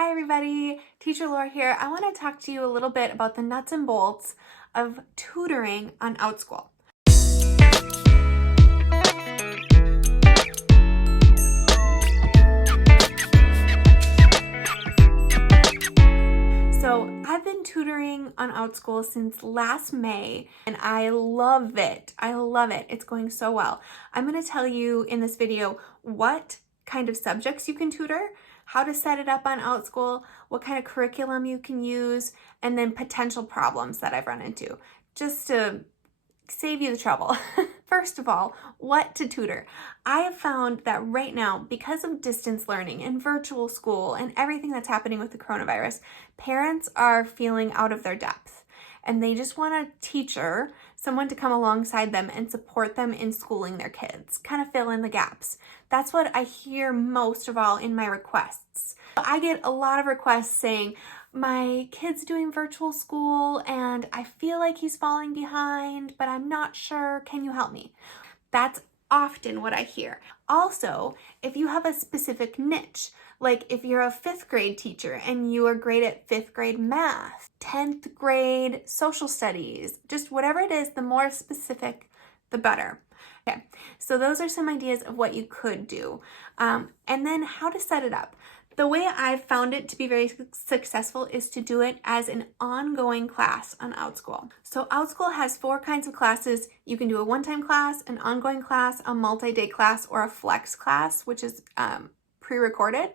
Hi everybody, Teacher Laura here. I want to talk to you a little bit about the nuts and bolts of tutoring on Outschool. So I've been tutoring on Outschool since last May and I love it. I love it. It's going so well. I'm going to tell you in this video what kind of subjects you can tutor, how to set it up on Outschool, what kind of curriculum you can use, and then potential problems that I've run into, just to save you the trouble. First of all, what to tutor. I have found that right now, because of distance learning and virtual school and everything that's happening with the coronavirus, parents are feeling out of their depth and they just want a teacher, someone to come alongside them and support them in schooling their kids, kind of fill in the gaps. That's what I hear most of all in my requests. I get a lot of requests saying, my kid's doing virtual school and I feel like he's falling behind, but I'm not sure. Can you help me? That's often what I hear. Also, if you have a specific niche, like if you're a 5th grade teacher and you are great at 5th grade math, 10th grade social studies, just whatever it is, the more specific, the better. Okay, so those are some ideas of what you could do. And then how to set it up. The way I've found it to be very successful is to do it as an ongoing class on Outschool. So Outschool has 4 kinds of classes. You can do a one-time class, an ongoing class, a multi-day class, or a flex class, which is pre-recorded.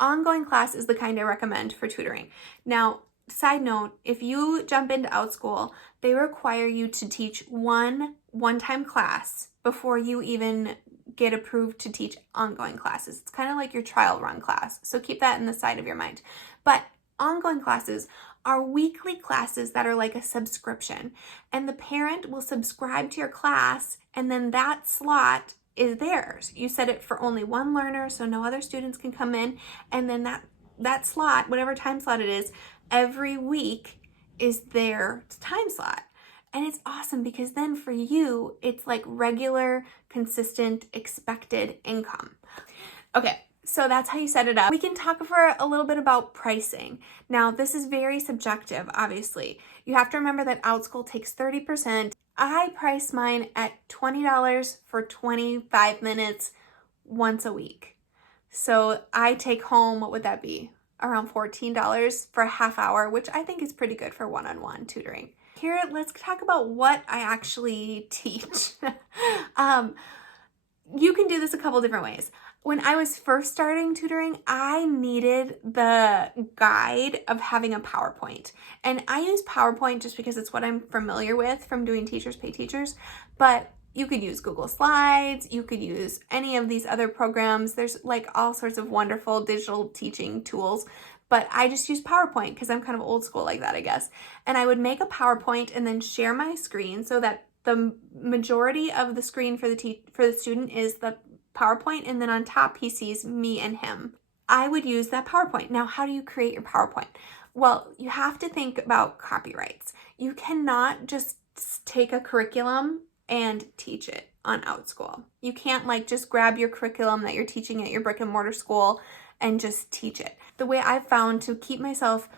Ongoing class is the kind I recommend for tutoring. Now, side note, if you jump into Outschool, they require you to teach one-time class before you even get approved to teach ongoing classes. It's kind of like your trial run class. So keep that in the side of your mind. But ongoing classes are weekly classes that are like a subscription. And the parent will subscribe to your class and then that slot is theirs. You set it for only one learner so no other students can come in. And then that slot, whatever time slot it is, every week is their time slot. And it's awesome because then for you, it's like regular, consistent, expected income. Okay, so that's how you set it up. We can talk for a little bit about pricing. Now, this is very subjective, obviously. You have to remember that Outschool takes 30%. I price mine at $20 for 25 minutes once a week. So I take home, what would that be? Around $14 for a half hour, which I think is pretty good for one-on-one tutoring. Here, let's talk about what I actually teach. You can do this a couple different ways. When I was first starting tutoring, I needed the guide of having a PowerPoint. And I use PowerPoint just because it's what I'm familiar with from doing Teachers Pay Teachers. But you could use Google Slides, you could use any of these other programs. There's like all sorts of wonderful digital teaching tools. But I just use PowerPoint because I'm kind of old school like that, I guess. And I would make a PowerPoint and then share my screen so that the majority of the screen for the student is the PowerPoint, and then on top he sees me and him. I would use that PowerPoint. Now, how do you create your PowerPoint? Well, you have to think about copyrights. You cannot just take a curriculum and teach it on Outschool. You can't like just grab your curriculum that you're teaching at your brick and mortar school and just teach it. The way I've found to keep myself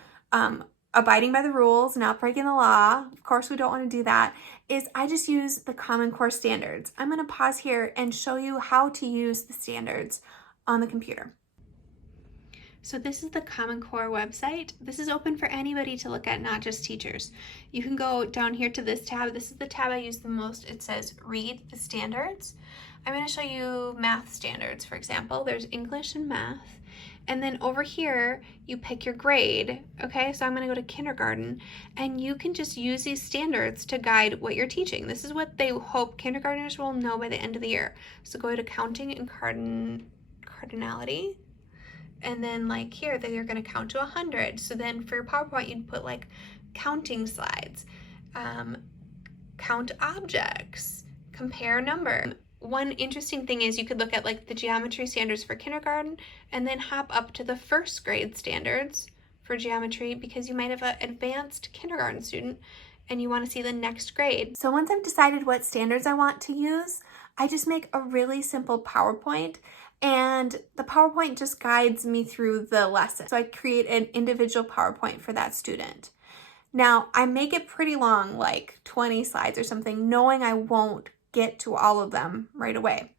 abiding by the rules, not breaking the law, of course we don't want to do that, is I just use the Common Core standards. I'm going to pause here and show you how to use the standards on the computer. So this is the Common Core website. This is open for anybody to look at, not just teachers. You can go down here to this tab. This is the tab I use the most. It says read the standards. I'm going to show you math standards, for example. There's English and math. And then over here, you pick your grade, okay? So I'm gonna go to kindergarten, and you can just use these standards to guide what you're teaching. This is what they hope kindergartners will know by the end of the year. So go to counting and cardinality, and then like here, they're gonna count to 100. So then for your PowerPoint, you'd put like counting slides, count objects, compare number. One interesting thing is you could look at like the geometry standards for kindergarten and then hop up to the 1st grade standards for geometry because you might have an advanced kindergarten student and you want to see the next grade. So once I've decided what standards I want to use, I just make a really simple PowerPoint and the PowerPoint just guides me through the lesson. So I create an individual PowerPoint for that student. Now, I make it pretty long, like 20 slides or something, knowing I won't get to all of them right away.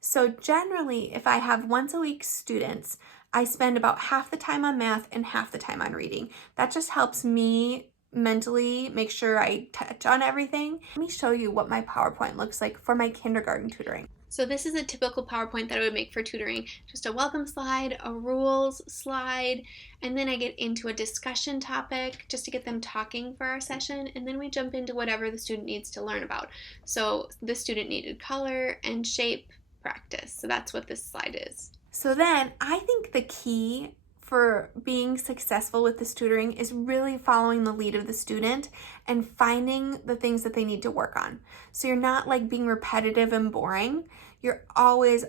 So generally, if I have once a week students, I spend about half the time on math and half the time on reading. That just helps me mentally make sure I touch on everything. Let me show you what my PowerPoint looks like for my kindergarten tutoring. So this is a typical PowerPoint that I would make for tutoring. Just a welcome slide, a rules slide, and then I get into a discussion topic just to get them talking for our session, and then we jump into whatever the student needs to learn about. So the student needed color and shape practice. So that's what this slide is. So then I think the key for being successful with this tutoring is really following the lead of the student and finding the things that they need to work on. So you're not like being repetitive and boring. You're always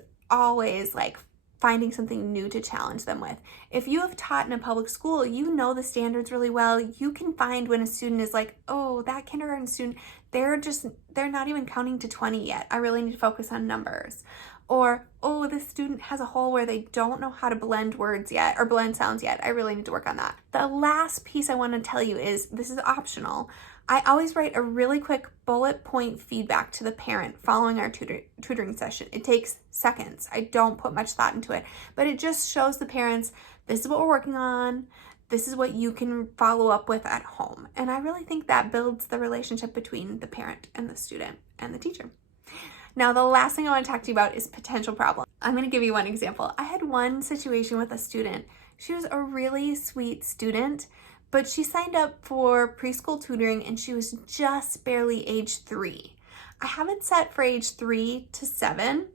like finding something new to challenge them with. If you have taught in a public school, you know the standards really well. You can find when a student is like, oh, that kindergarten student, they're not even counting to 20 yet. I really need to focus on numbers. Or, oh, this student has a hole where they don't know how to blend words yet or blend sounds yet. I really need to work on that. The last piece I want to tell you is, this is optional. I always write a really quick bullet point feedback to the parent following our tutoring session. It takes seconds. I don't put much thought into it, but it just shows the parents, this is what we're working on. This is what you can follow up with at home. And I really think that builds the relationship between the parent and the student and the teacher. Now, the last thing I want to talk to you about is potential problems. I'm going to give you one example. I had one situation with a student. She was a really sweet student, but she signed up for preschool tutoring and she was just barely age 3. I have it set for age 3 to 7,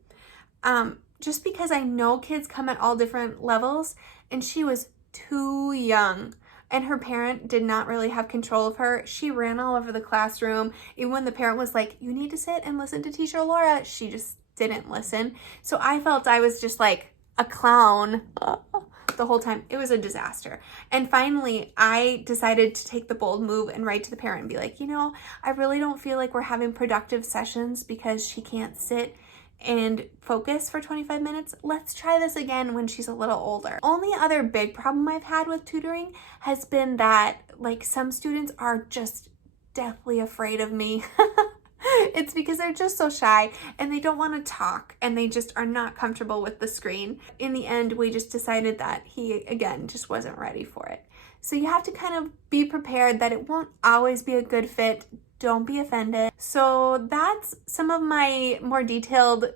just because I know kids come at all different levels, and she was too young. And her parent did not really have control of her. She ran all over the classroom. Even when the parent was like, you need to sit and listen to teacher Laura, she just didn't listen. So I felt I was just like a clown the whole time. It was a disaster. And finally, I decided to take the bold move and write to the parent and be like, you know, I really don't feel like we're having productive sessions because she can't sit and focus for 25 minutes. Let's try this again when she's a little older. Only other big problem I've had with tutoring has been that like some students are just deathly afraid of me. It's because they're just so shy and they don't want to talk and they just are not comfortable with the screen. In the end, we just decided that he, again, just wasn't ready for it. So you have to kind of be prepared that it won't always be a good fit. Don't be offended. So that's some of my more detailed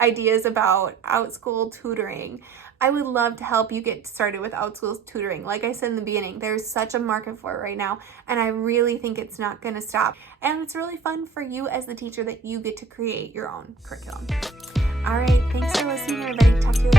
ideas about Outschool tutoring. I would love to help you get started with Outschool tutoring. Like I said in the beginning, there's such a market for it right now, and I really think it's not going to stop. And it's really fun for you as the teacher that you get to create your own curriculum. All right, thanks for listening, everybody. Talk to you later.